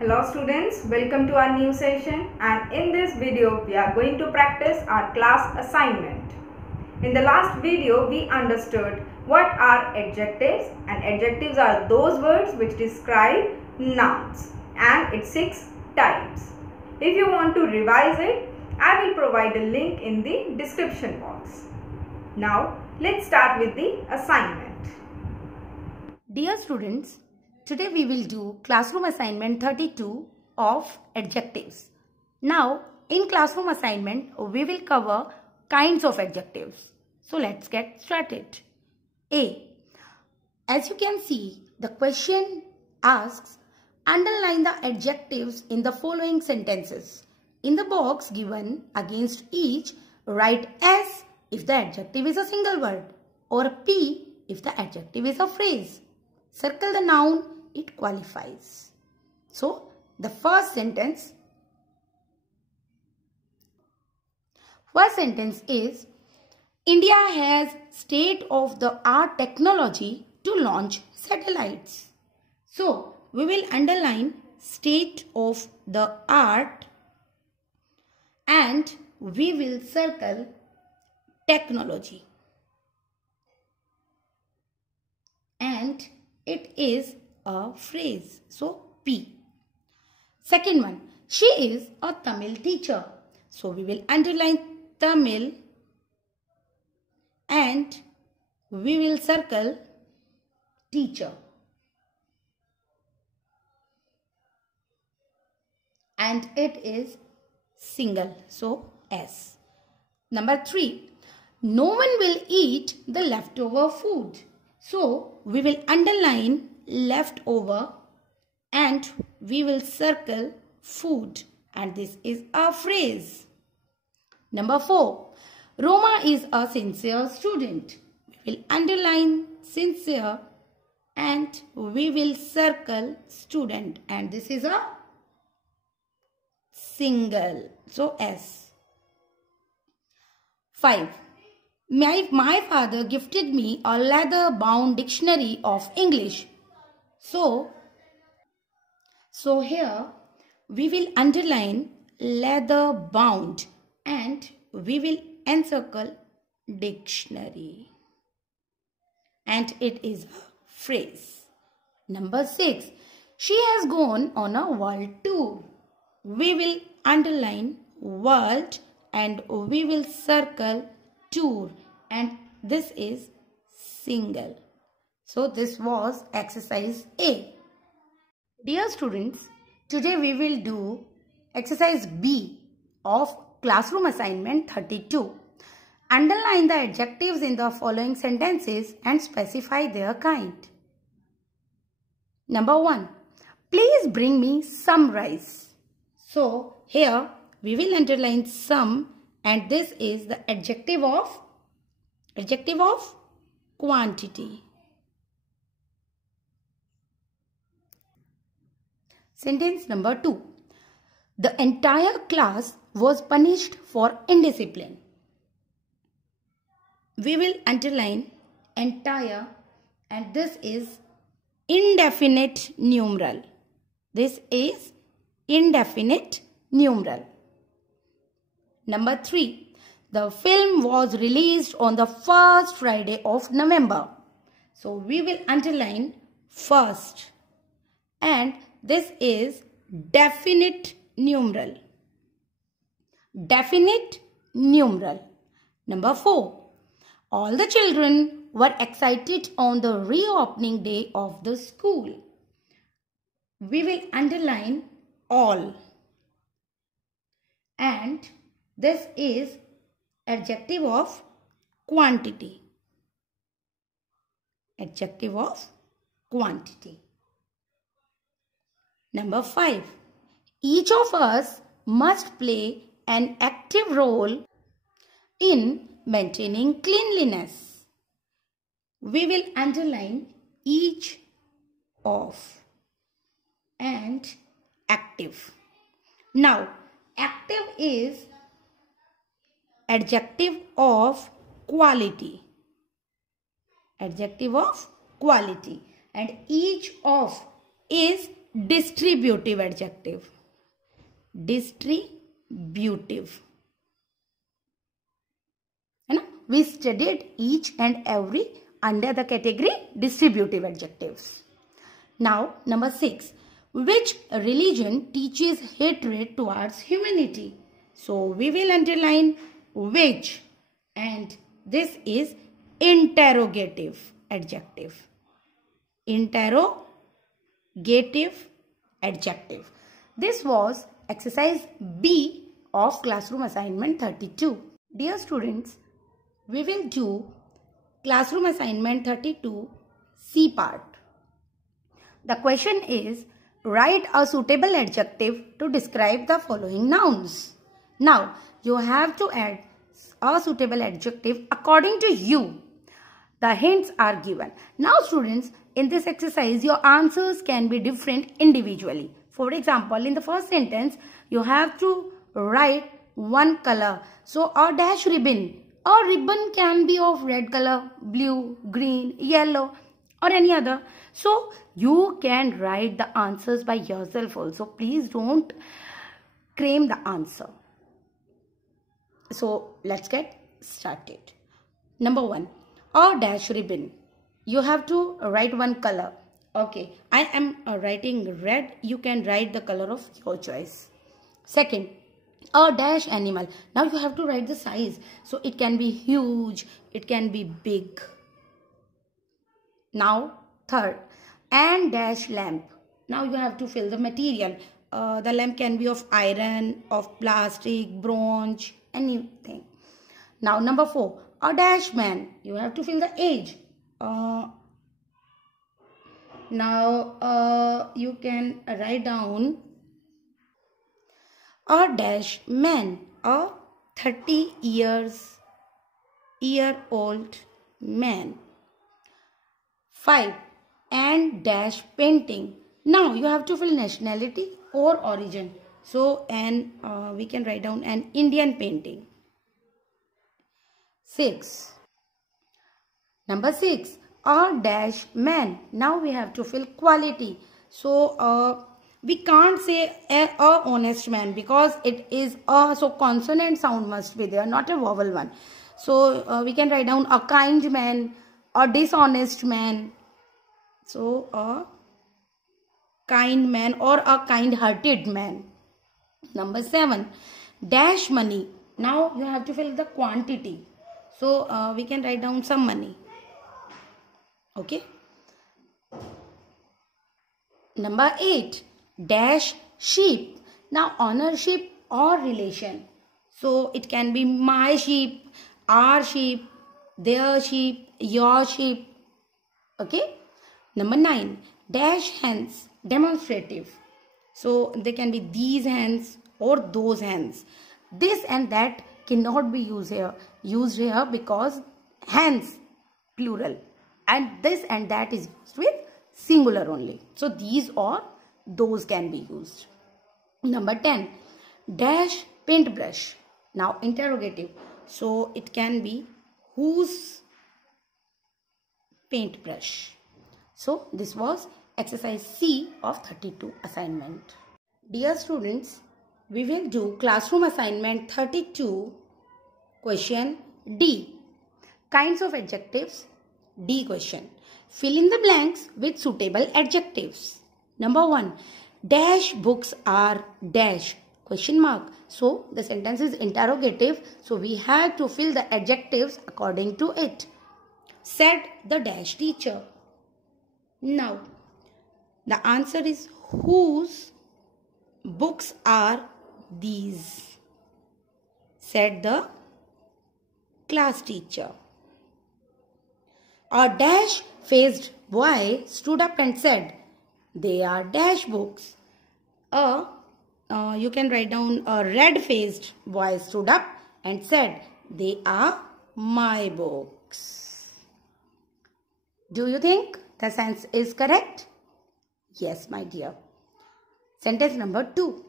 Hello students, welcome to our new session, and in this video we are going to practice our class assignment. In the last video we understood what are adjectives, and adjectives are those words which describe nouns and its 6 types. If you want to revise it, I will provide a link in the description box. Now let's start with the assignment. Dear students, today we will do classroom assignment 32 of adjectives. Now, in classroom assignment, we will cover kinds of adjectives. So, let's get started. A. As you can see, the question asks, underline the adjectives in the following sentences. In the box given against each, write S if the adjective is a single word or P if the adjective is a phrase. Circle the noun it qualifies. So, the first sentence is, India has state-of-the-art technology to launch satellites. So, we will underline state-of-the-art and we will circle technology. And it is a phrase. So, P. Second one, she is a Tamil teacher. So, we will underline Tamil and we will circle teacher. And it is single. So, S. Number 3, no one will eat the leftover food. So, we will underline leftover and we will circle food, and this is a phrase. Number 4, Roma is a sincere student. We will underline sincere and we will circle student, and this is a single. So, S. 5. My father gifted me a leather-bound dictionary of English. So here we will underline leather-bound and we will encircle dictionary. And it is a phrase. Number 6. She has gone on a world tour. We will underline world and we will circle tour, and this is single. So this was exercise A. Dear students, today we will do exercise B of classroom assignment 32. Underline the adjectives in the following sentences and specify their kind. Number 1, please bring me some rice. So here we will underline some, and this is the adjective of quantity. Sentence number 2. The entire class was punished for indiscipline. We will underline entire, and this is indefinite numeral. This is indefinite numeral. Number 3. The film was released on the first Friday of November. So we will underline first, and this is definite numeral. Definite numeral. Number 4. All the children were excited on the reopening day of the school. We will underline all, and this is adjective of quantity. Adjective of quantity. Number 5. Each of us must play an active role in maintaining cleanliness. We will underline each of and active. Now, active is adjective of quality. Adjective of quality, and each of is distributive adjective. Distributive. है ना? We studied each and every under the category distributive adjectives. Now, number 6. Which religion teaches hatred towards humanity? So, we will underline which, and this is interrogative adjective. Interrogative adjective. This was exercise B of classroom assignment 32. Dear students, we will do classroom assignment 32 C part. The question is, write a suitable adjective to describe the following nouns. Now, you have to add a suitable adjective according to you. The hints are given. Now, students, in this exercise, your answers can be different individually. For example, in the first sentence, you have to write one color. So, a dash ribbon. A ribbon can be of red color, blue, green, yellow, or any other. So, you can write the answers by yourself also. Please don't claim the answer. So, let's get started. Number 1. A dash ribbon. You have to write one color. Okay, I am writing red. You can write the color of your choice. Second, a dash animal. Now you have to write the size. So it can be huge. It can be big. Now, third, and dash lamp. Now you have to fill the material. The lamp can be of iron, of plastic, bronze, anything. Now, number 4, a dash man. You have to fill the age. Now, you can write down a dash man, a 30-year-old man. 5, and dash painting. Now, you have to fill nationality or origin. So, we can write down an Indian painting. 6. Number 6. A dash man. Now we have to fill quality. So we can't say a honest man because it is a, so consonant sound must be there, not a vowel one. So we can write down a kind man, a dishonest man. So a kind man or a kind-hearted man. Number 7, dash money. Now you have to fill the quantity. So we can write down some money. Okay. Number 8, dash sheep. Now ownership or relation. So it can be my sheep, our sheep, their sheep, your sheep. Okay. Number 9, dash hands, demonstrative. So they can be these hands or those hands. This and that cannot be used here because hands plural. And this and that is used with singular only. So these or those can be used. Number 10, dash paintbrush. Now interrogative. So it can be whose paintbrush. So this was exercise C of 32 assignment. Dear students, we will do classroom assignment 32 question D. Kinds of adjectives. D question. Fill in the blanks with suitable adjectives. Number 1. Dash books are dash question mark. So the sentence is interrogative. So we have to fill the adjectives according to it. Said the dash teacher. Now the answer is whose books are these? Said the class teacher. A dash-faced boy stood up and said, they are dash books. You can write down a red-faced boy stood up and said, they are my books. Do you think the sentence is correct? Yes, my dear. Sentence number 2.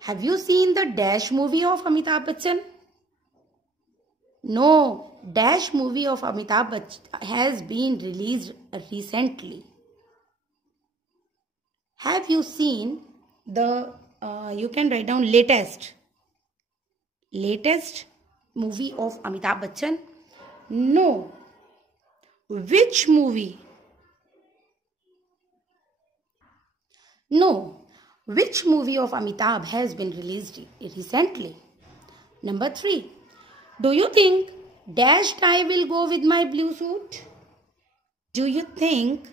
Have you seen the Dash movie of Amitabh Bachchan? No, Dash movie of Amitabh Bachchan has been released recently. Have you seen the, you can write down latest movie of Amitabh Bachchan? No. Which movie? No. Which movie of Amitabh has been released recently? Number 3. Do you think dash tie will go with my blue suit? Do you think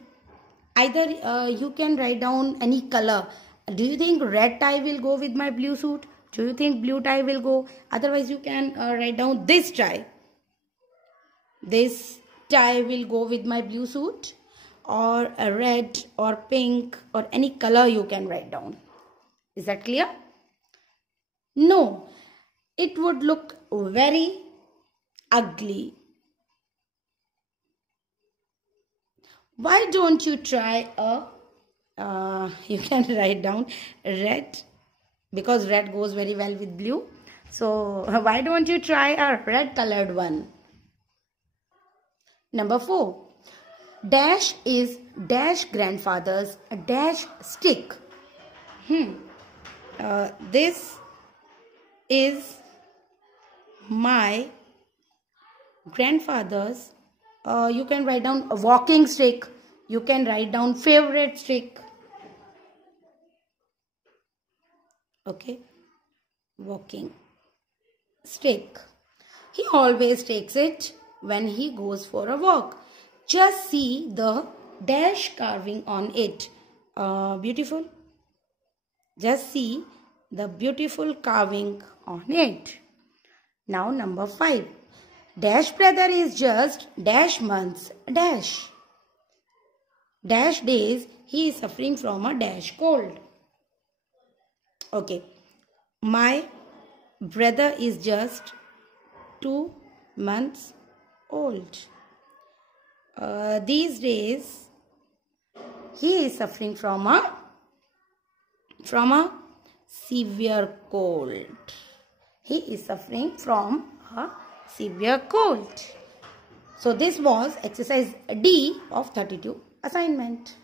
either you can write down any color? Do you think red tie will go with my blue suit? Do you think blue tie will go? Otherwise you can write down this tie. This tie will go with my blue suit, or a red or pink or any color you can write down. Is that clear? No, it would look very ugly. Why don't you try you can write down red, because red goes very well with blue. So why don't you try a red colored one? Number 4. Dash is dash grandfather's dash stick. This is my grandfather's, you can write down a walking stick. You can write down favorite stick. Okay, walking stick. He always takes it when he goes for a walk. Just see the dash carving on it. Beautiful. Just see the beautiful carving on it. Now number 5. Dash brother is just dash months dash. Dash days he is suffering from a dash cold. Okay. My brother is just 2 months old. These days he is suffering from a severe cold. He is suffering from a severe cold. So this was exercise D of 32 assignment.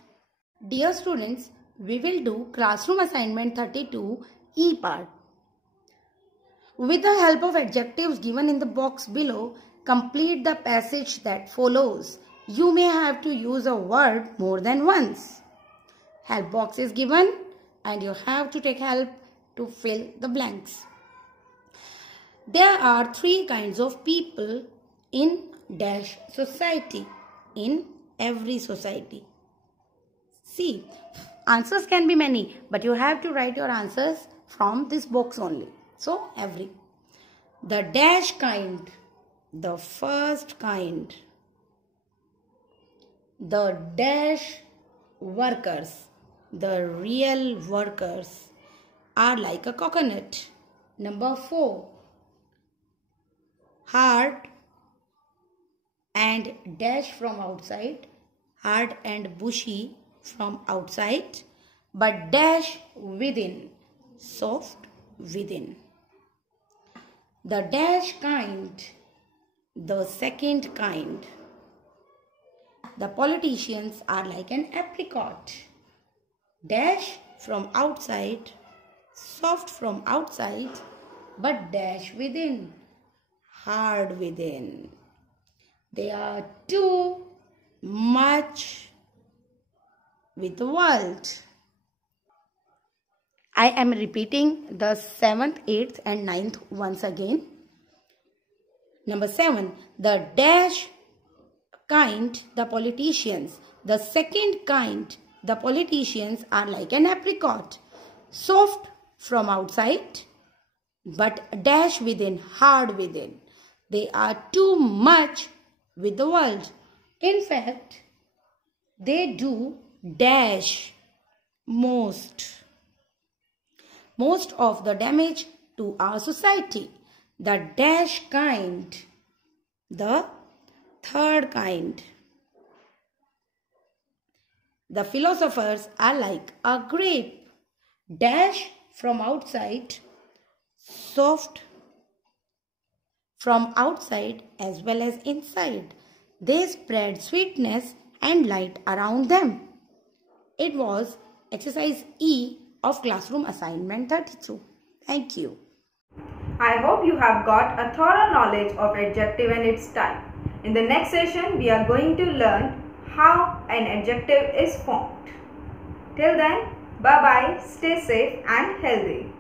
Dear students, we will do classroom assignment 32 E part. With the help of adjectives given in the box below, complete the passage that follows. You may have to use a word more than once. Help box is given and you have to take help to fill the blanks. There are 3 kinds of people in dash society, in every society. See, answers can be many, but you have to write your answers from this box only. So, every. The dash kind, the first kind. The dash workers, the real workers, are like a coconut. Number 4. Hard and dash from outside, hard and bushy from outside, but dash within, soft within. The dash kind, the second kind. The politicians are like an apricot. Dash from outside, soft from outside, but dash within, hard within. They are too much with the world. I am repeating the 7th, 8th and 9th once again. Number 7. The dash kind, the politicians. The second kind, the politicians are like an apricot. Soft from outside, but dash within, hard within. They are too much with the world. In fact, they do dash most of the damage to our society. The dash kind, the third kind. The philosophers are like a grape. Dash from outside, soft from outside as well as inside. They spread sweetness and light around them. It was exercise E of classroom assignment 32. Thank you. I hope you have got a thorough knowledge of adjective and its type. In the next session, we are going to learn how an adjective is formed. Till then, bye-bye, stay safe and healthy.